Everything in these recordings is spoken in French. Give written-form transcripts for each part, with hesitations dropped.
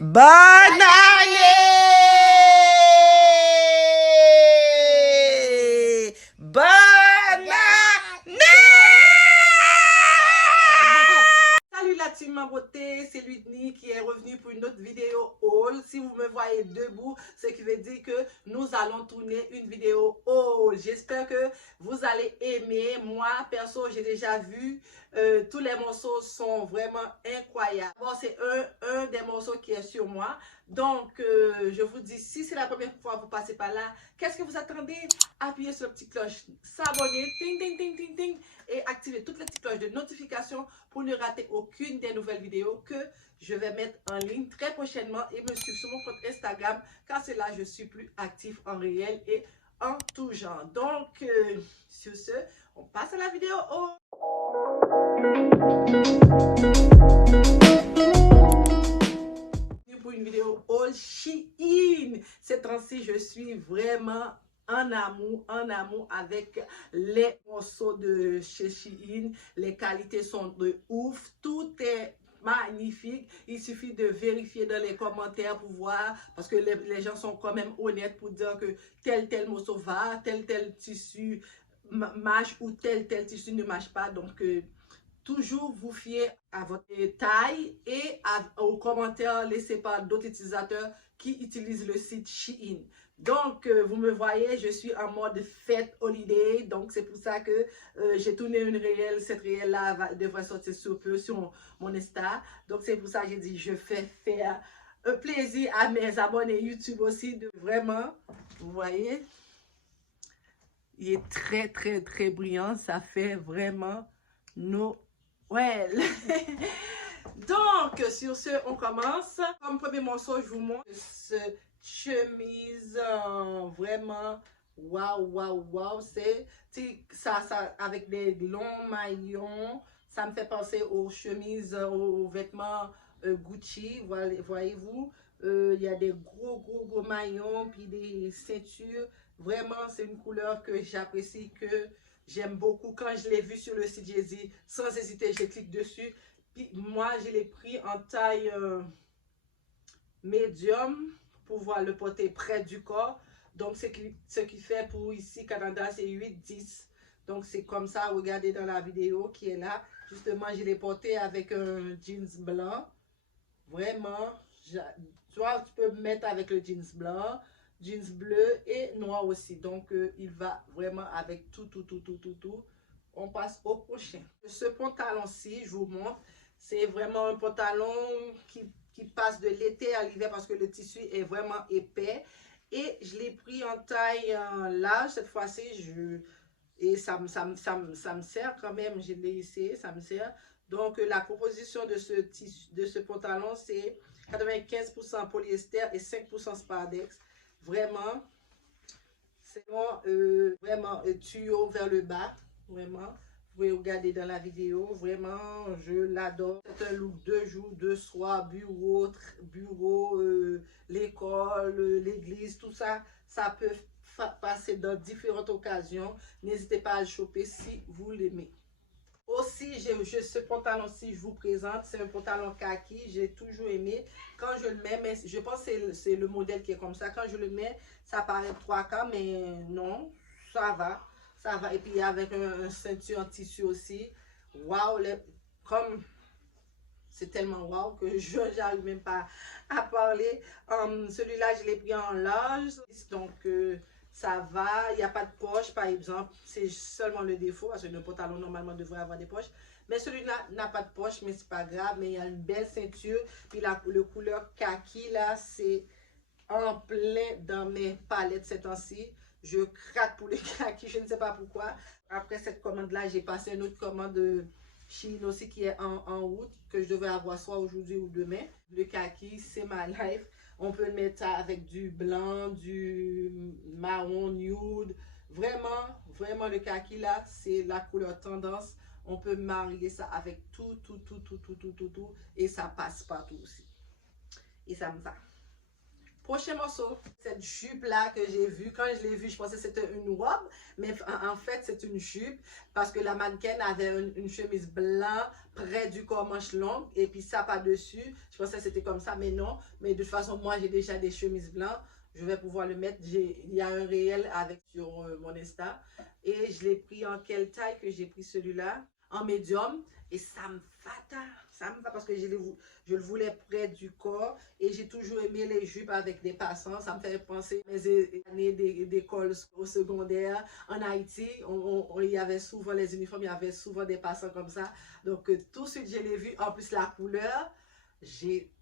Bonne année! Bonne année! Salut la team ma beauté, c'est Ludni qui est revenu pour une autre vidéo haul. Si vous me voyez debout, ce qui veut dire que nous allons tourner une vidéo haul. J'espère que vous allez aimer. Moi, perso, j'ai déjà vu. Tous les morceaux sont vraiment incroyables. Bon, c'est un des morceaux qui est sur moi. Donc, je vous dis, si c'est la première fois que vous passez par là, qu'est-ce que vous attendez? Appuyez sur la petite cloche, s'abonner, ting, ting, ting, ting, ting, et activer toutes les petites cloches de notification pour ne rater aucune des nouvelles vidéos que je vais mettre en ligne très prochainement et me suivre sur mon compte Instagram, car c'est là que je suis plus actif en réel et en tout genre. Donc, sur ce, on passe à la vidéo. Pour une vidéo all Shein. Ces temps-ci, je suis vraiment en amour avec les morceaux de chez Shein. Les qualités sont de ouf. Tout est magnifique. Il suffit de vérifier dans les commentaires pour voir, parce que les gens sont quand même honnêtes pour dire que tel morceau va, tel tissu marche ou tel tissu ne marche pas. Donc, toujours vous fier à votre taille et aux commentaires laissés par d'autres utilisateurs qui utilisent le site Shein. Donc, vous me voyez, je suis en mode fête holiday. Donc, c'est pour ça que j'ai tourné une réelle. Cette réelle-là devrait sortir sur peu sur mon Insta. Donc, c'est pour ça que j'ai dit, je fais faire un plaisir à mes abonnés YouTube aussi. De vraiment, vous voyez, il est très brillant. Ça fait vraiment nos... Ouais. Donc, sur ce, on commence. Comme premier morceau, je vous montre cette chemise vraiment waouh. C'est ça avec des longs maillons. Ça me fait penser aux chemises, aux vêtements Gucci. Voyez-vous, il y a des gros maillons, puis des ceintures. Vraiment, c'est une couleur que j'apprécie, que j'aime beaucoup. Quand je l'ai vu sur le site, j'ai dit, sans hésiter, je clique dessus. Puis moi, je l'ai pris en taille médium pour pouvoir le porter près du corps. Donc, ce qui fait pour ici, Canada, c'est 8-10. Donc, c'est comme ça, regardez dans la vidéo qui est là. Justement, je l'ai porté avec un jeans blanc. Vraiment, tu vois, tu peux mettre avec le jeans blanc, jeans bleu et noir aussi. Donc, il va vraiment avec tout. On passe au prochain. Ce pantalon-ci, je vous montre, c'est vraiment un pantalon qui passe de l'été à l'hiver parce que le tissu est vraiment épais. Et je l'ai pris en taille large cette fois-ci. Et ça me sert quand même. Je l'ai essayé, ça me sert. Donc, la composition de ce pantalon, c'est 95% polyester et 5% spandex. Vraiment, c'est vraiment tuyau vers le bas. Vraiment, vous pouvez regarder dans la vidéo. Vraiment, je l'adore. C'est un look de jour, de soir, bureau, l'école, l'église, tout ça. Ça peut passer dans différentes occasions. N'hésitez pas à le choper si vous l'aimez. Aussi, ce pantalon-ci, je vous présente, c'est un pantalon kaki, j'ai toujours aimé. Quand je le mets, mais je pense que c'est le modèle qui est comme ça. Quand je le mets, ça paraît 3K, mais non, ça va. Et puis avec un ceinture en tissu aussi. Waouh, comme c'est tellement waouh que je n'arrive même pas à parler. Celui-là, je l'ai pris en large, donc ça va. Il n'y a pas de poche, par exemple. C'est seulement le défaut, parce que le pantalon, normalement, devrait avoir des poches. Mais celui-là n'a pas de poche, mais c'est pas grave. Mais il y a une belle ceinture. Puis le couleur kaki, là, c'est en plein dans mes palettes ces temps-ci. Je craque pour les kaki, je ne sais pas pourquoi. Après cette commande-là, j'ai passé une autre commande Shein aussi qui est en route, que je devrais avoir soit aujourd'hui ou demain. Le kaki, c'est ma life. On peut le mettre avec du blanc, du marron, nude. Vraiment, le kaki là, c'est la couleur tendance. On peut marier ça avec tout. Et ça passe partout aussi. Et ça me va. Prochain morceau, cette jupe là que j'ai vue, quand je l'ai vue, je pensais que c'était une robe, mais en fait c'est une jupe parce que la mannequin avait une chemise blanche près du corps manche longue et puis ça pas dessus. Je pensais que c'était comme ça, mais non. Mais de toute façon, moi j'ai déjà des chemises blanches. Je vais pouvoir le mettre. Il y a un réel avec sur mon Insta. Et je l'ai pris en quelle taille que j'ai pris celui-là? En médium. Et ça me va, ça me va parce que je le voulais près du corps. Et j'ai toujours aimé les jupes avec des passants. Ça me fait penser à mes années d'école au secondaire. En Haïti, il y avait souvent les uniformes, il y avait souvent des passants comme ça. Donc tout de suite, je l'ai vu. En plus, la couleur, j'ai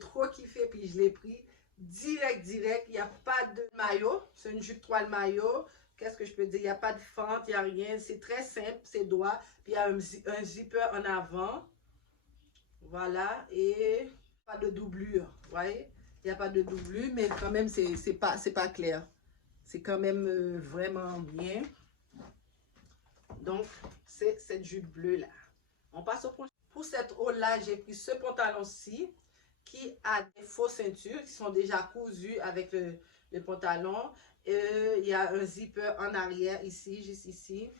trop kiffé. Puis je l'ai pris direct. Il n'y a pas de maillot. C'est une jupe toile maillot. Qu'est-ce que je peux dire? Il n'y a pas de fente, il n'y a rien. C'est très simple, c'est droit. Puis il y a un zipper en avant. Voilà. Et pas de doublure. Vous voyez? Il n'y a pas de doublure, mais quand même, c'est pas clair. C'est quand même vraiment bien. Donc, c'est cette jupe bleue-là. On passe au prochain. Pour cette haut-là, j'ai pris ce pantalon-ci qui a des faux ceintures qui sont déjà cousues avec le pantalon. Il y a un zipper en arrière ici, juste ici.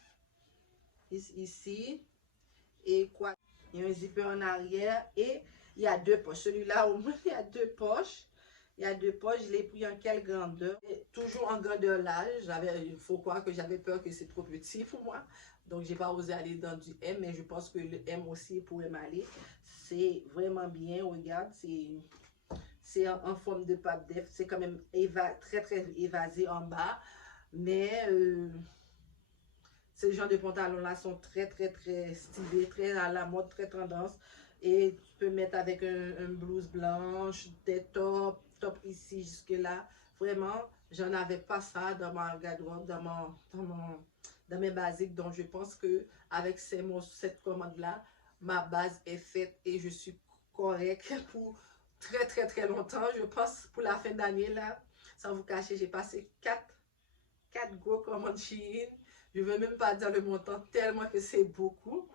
Ici. Et quoi? Il y a un zipper en arrière et il y a deux poches. Celui-là, au moins, il y a deux poches. Il y a deux poches. Je l'ai pris en quelle grandeur? Et toujours en grandeur large. Il faut croire que j'avais peur que c'est trop petit pour moi. Donc, j'ai pas osé aller dans du M, mais je pense que le M aussi pourrait m'aller. C'est vraiment bien. Regarde, c'est en forme de pâte d'œuf. C'est quand même très évasé en bas. Mais ce genre de pantalons-là sont très stylés, très à la mode, très tendance. Et tu peux mettre avec un blouse blanche, des tops ici jusque là. Vraiment, j'en avais pas ça dans ma garde-robe, dans mes basiques. Donc, je pense que avec cette commande-là, ma base est faite et je suis correcte pour très longtemps. Je pense pour la fin d'année, là, sans vous cacher, j'ai passé 4 gros commandes Shein. Je ne veux même pas dire le montant tellement que c'est beaucoup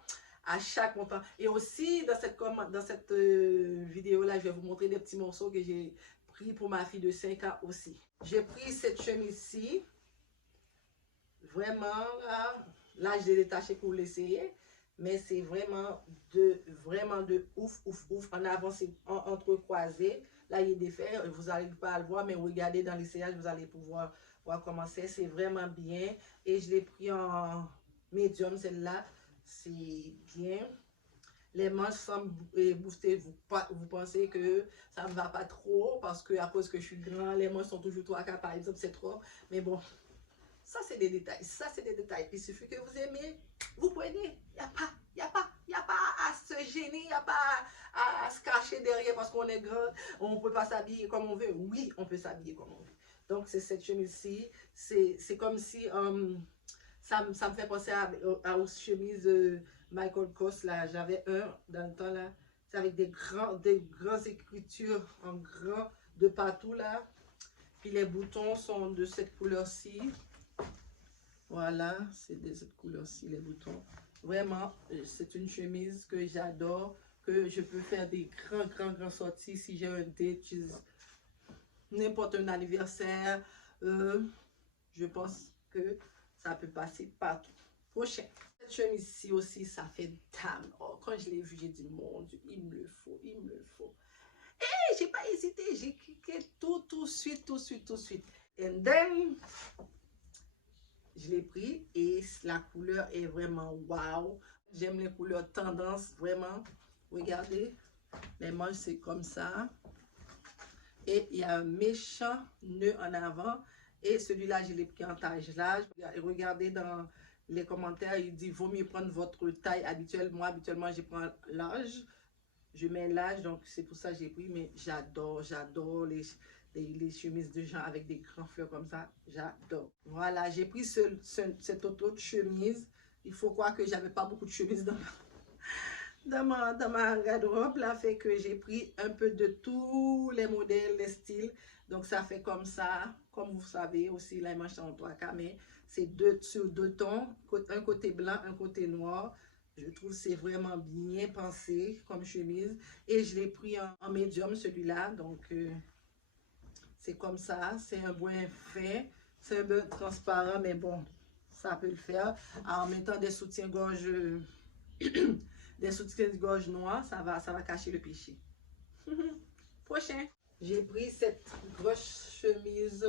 à chaque montant. Et aussi, dans cette vidéo-là, je vais vous montrer des petits morceaux que j'ai pris pour ma fille de 5 ans aussi. J'ai pris cette chemise-ci. Vraiment, là, je l'ai détaché pour l'essayer. Mais c'est vraiment de ouf. En avant, c'est entrecroisé. Là, il y a des faits, vous n'allez pas le voir, mais regardez dans l'essayage, vous allez pouvoir voir comment c'est. C'est vraiment bien. Et je l'ai pris en médium, celle-là. C'est bien. Les manches sont boostées. Vous pensez que ça ne va pas trop parce que à cause que je suis grand, les manches sont toujours 3K par exemple, c'est trop. Mais bon, ça c'est des détails. Ça c'est des détails. Il suffit que vous aimez, vous prenez. Il n'y a pas à se gêner, il n'y a pas à se cacher derrière parce qu'on est grand. On ne peut pas s'habiller comme on veut. Oui, on peut s'habiller comme on veut. Donc c'est cette chemise-ci. C'est comme si ça me fait penser aux chemises Michael Kors là. J'avais un dans le temps là. C'est avec des grandes écritures en grand de partout là. Puis les boutons sont de cette couleur-ci. Voilà, c'est de cette couleur-ci les boutons. Vraiment, c'est une chemise que j'adore, que je peux faire des grands sorties si j'ai un date, n'importe un anniversaire. Je pense que ça peut passer partout. Prochain. Cette chemise-ci aussi, ça fait dame. Oh, quand je l'ai vue, j'ai dit, mon Dieu, il me le faut. Et j'ai pas hésité, j'ai cliqué tout de suite. And then, je l'ai pris et la couleur est vraiment wow. J'aime les couleurs tendance, vraiment. Regardez, les manches, c'est comme ça. Et il y a un méchant nœud en avant. Et celui-là, je l'ai pris en taille large. Regardez dans les commentaires, il dit, vaut mieux prendre votre taille habituelle. Moi, habituellement, je prends large. Je mets large, donc c'est pour ça que j'ai pris. Mais j'adore les chemises de gens avec des grands fleurs comme ça. J'adore. Voilà, j'ai pris cette autre chemise. Il faut croire que j'avais pas beaucoup de chemises dans ma garde-robe. Là, fait que j'ai pris un peu de tous les modèles, les styles. Donc, ça fait comme ça. Comme vous savez aussi, les manches sont en 3K, mais c'est sur deux tons. Un côté blanc, un côté noir. Je trouve que c'est vraiment bien pensé comme chemise. Et je l'ai pris en médium, celui-là. Donc, C'est comme ça, c'est un brun fin, c'est un peu transparent, mais bon, ça peut le faire. En mettant des soutiens-gorge des soutiens-gorge noirs, ça va cacher le péché. Prochain. J'ai pris cette grosse chemise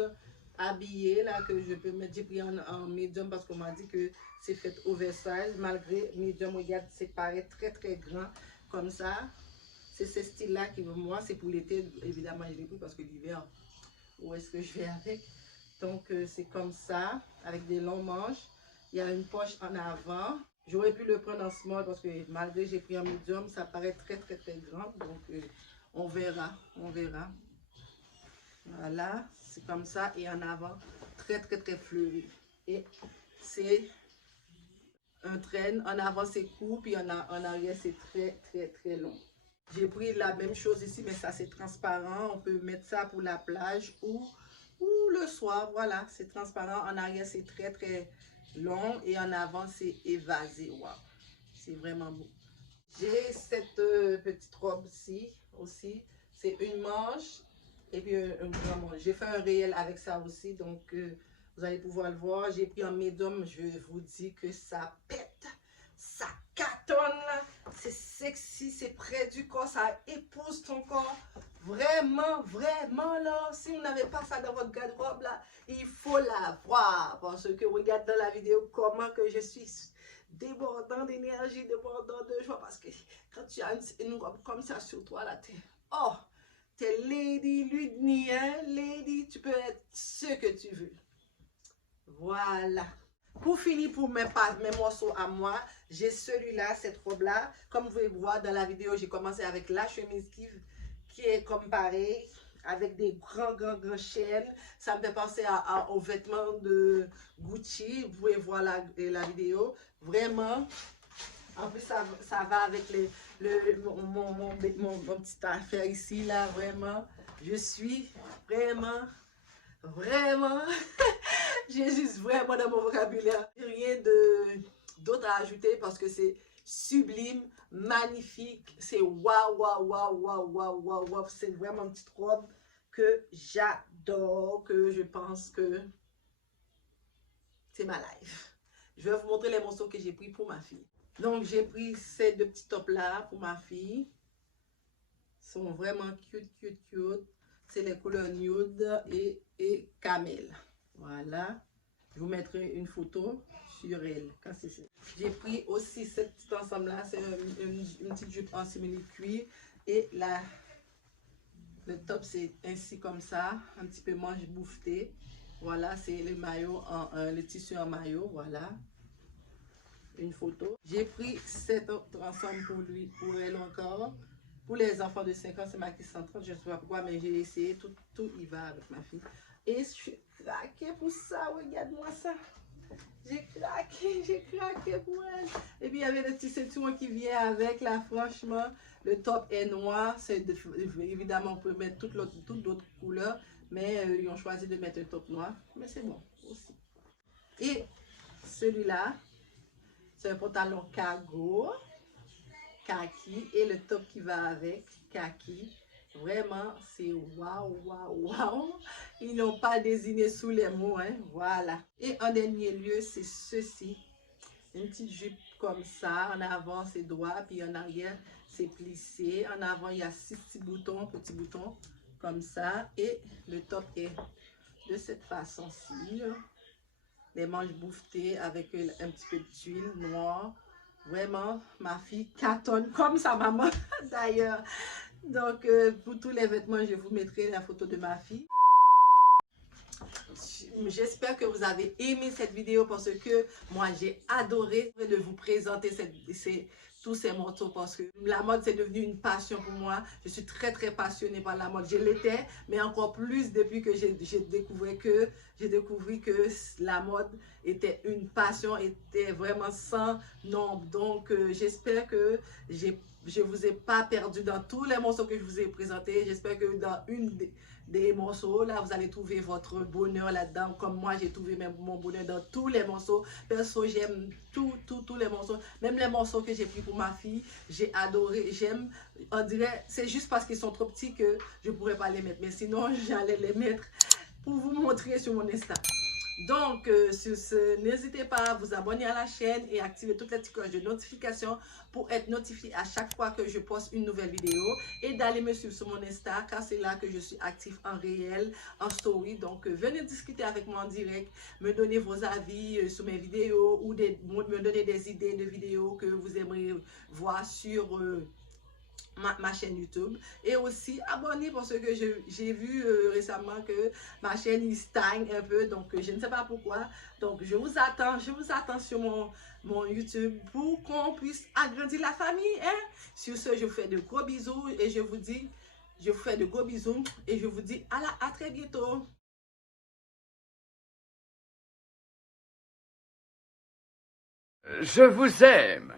habillée là que je peux mettre. J'ai pris en medium parce qu'on m'a dit que c'est fait oversize. Malgré medium, regarde, c'est paraît très très grand comme ça. C'est ce style là qui moi, c'est pour l'été. Évidemment, je l'ai pris parce que l'hiver, où est-ce que je vais avec? Donc c'est comme ça, avec des longs manches. Il y a une poche en avant. J'aurais pu le prendre en small parce que malgré j'ai pris en medium, ça paraît très très très grand. Donc on verra, on verra. Voilà, c'est comme ça. Et en avant, très très très fleuri. Et c'est un traîne. En avant c'est court, puis en arrière c'est très très très long. J'ai pris la même chose ici, mais ça c'est transparent. On peut mettre ça pour la plage ou le soir. Voilà, c'est transparent. En arrière c'est très très long et en avant c'est évasé. Wow, c'est vraiment beau. J'ai cette petite robe ici aussi. C'est une manche et puis un grand manche. J'ai fait un réel avec ça aussi, donc vous allez pouvoir le voir. J'ai pris en médium. Je vous dis que ça pète, ça cartonne. C'est sexy, c'est près du corps, ça épouse ton corps. Vraiment, vraiment là, si vous n'avez pas ça dans votre garde-robe là, il faut la voir. Parce que regarde dans la vidéo comment que je suis débordant d'énergie, débordant de joie. Parce que quand tu as une robe comme ça sur toi là, t'es Lady Ludney, hein? Lady, tu peux être ce que tu veux. Voilà. Pour finir, pour mes morceaux à moi, j'ai celui-là, cette robe-là. Comme vous pouvez voir dans la vidéo, j'ai commencé avec la chemise qui est comme pareil, avec des grands chaînes. Ça me fait penser aux vêtements de Gucci. Vous pouvez voir la vidéo. Vraiment, en plus, ça va avec mon petit affaire ici, là, vraiment. Je suis vraiment... j'ai juste vraiment dans mon vocabulaire. Rien d'autre à ajouter parce que c'est sublime, magnifique. C'est waouh, waouh, waouh, waouh, waouh, waouh, waouh. C'est vraiment une petite robe que j'adore, que je pense que c'est ma life. Je vais vous montrer les morceaux que j'ai pris pour ma fille. Donc, j'ai pris ces deux petits tops-là pour ma fille. Ils sont vraiment cute, cute, cute. C'est les couleurs nude et camel. Voilà. Je vous mettrai une photo sur elle. J'ai pris aussi ce petit ensemble-là. C'est une petite jupe en simili-cuir. Et là, le top, c'est ainsi comme ça. Un petit peu manche bouffetée. Voilà, c'est le maillot, le tissu en maillot. Voilà. Une photo. J'ai pris cet autre ensemble pour elle encore. Pour les enfants de 5 ans, c'est marqué 130, je ne sais pas pourquoi, mais j'ai essayé, tout y va avec ma fille. Et je suis craquée pour ça, regarde-moi ça. J'ai craqué pour elle. Et puis il y avait le petit ceinturon qui vient avec, là, franchement. Le top est noir, évidemment on peut mettre toutes d'autres couleurs, mais ils ont choisi de mettre un top noir, mais c'est bon aussi. Et celui-là, c'est un pantalon cargo. Kaki et le top qui va avec, kaki. Vraiment, c'est waouh, waouh, waouh. Ils n'ont pas désigné sous les mots, hein. Voilà. Et en dernier lieu, c'est ceci. Une petite jupe comme ça. En avant, c'est droit, puis en arrière, c'est plissé. En avant, il y a 6 petits boutons, comme ça. Et le top est de cette façon-ci. Les manches bouffetées avec un petit peu d'huile noire. Vraiment, ma fille cartonne comme sa maman d'ailleurs. Donc, pour tous les vêtements, je vous mettrai la photo de ma fille. J'espère que vous avez aimé cette vidéo parce que moi, j'ai adoré de vous présenter tous ces morceaux parce que la mode, c'est devenu une passion pour moi. Je suis très, très passionnée par la mode. Je l'étais, mais encore plus depuis que j'ai découvert que la mode était une passion, était vraiment sans nombre. Donc, j'espère que j'ai je vous ai pas perdu dans tous les morceaux que je vous ai présentés. J'espère que dans une des morceaux, là, vous allez trouver votre bonheur là-dedans. Comme moi, j'ai trouvé même mon bonheur dans tous les morceaux. Perso, j'aime tous les morceaux. Même les morceaux que j'ai pris pour ma fille, j'ai adoré. J'aime, on dirait, c'est juste parce qu'ils sont trop petits que je pourrais pas les mettre. Mais sinon, j'allais les mettre pour vous montrer sur mon Insta. Donc, sur ce, n'hésitez pas à vous abonner à la chaîne et activer toutes les petites cloches de notification pour être notifié à chaque fois que je poste une nouvelle vidéo et d'aller me suivre sur mon Insta car c'est là que je suis active en réel, en story. Donc, venez discuter avec moi en direct, me donner vos avis sur mes vidéos ou me donner des idées de vidéos que vous aimeriez voir sur ma chaîne YouTube et aussi abonner parce que j'ai vu récemment que ma chaîne stagne un peu, donc je ne sais pas pourquoi. Donc je vous attends sur mon YouTube pour qu'on puisse agrandir la famille, hein? Sur ce, je vous fais de gros bisous et je vous dis à très bientôt. Je vous aime.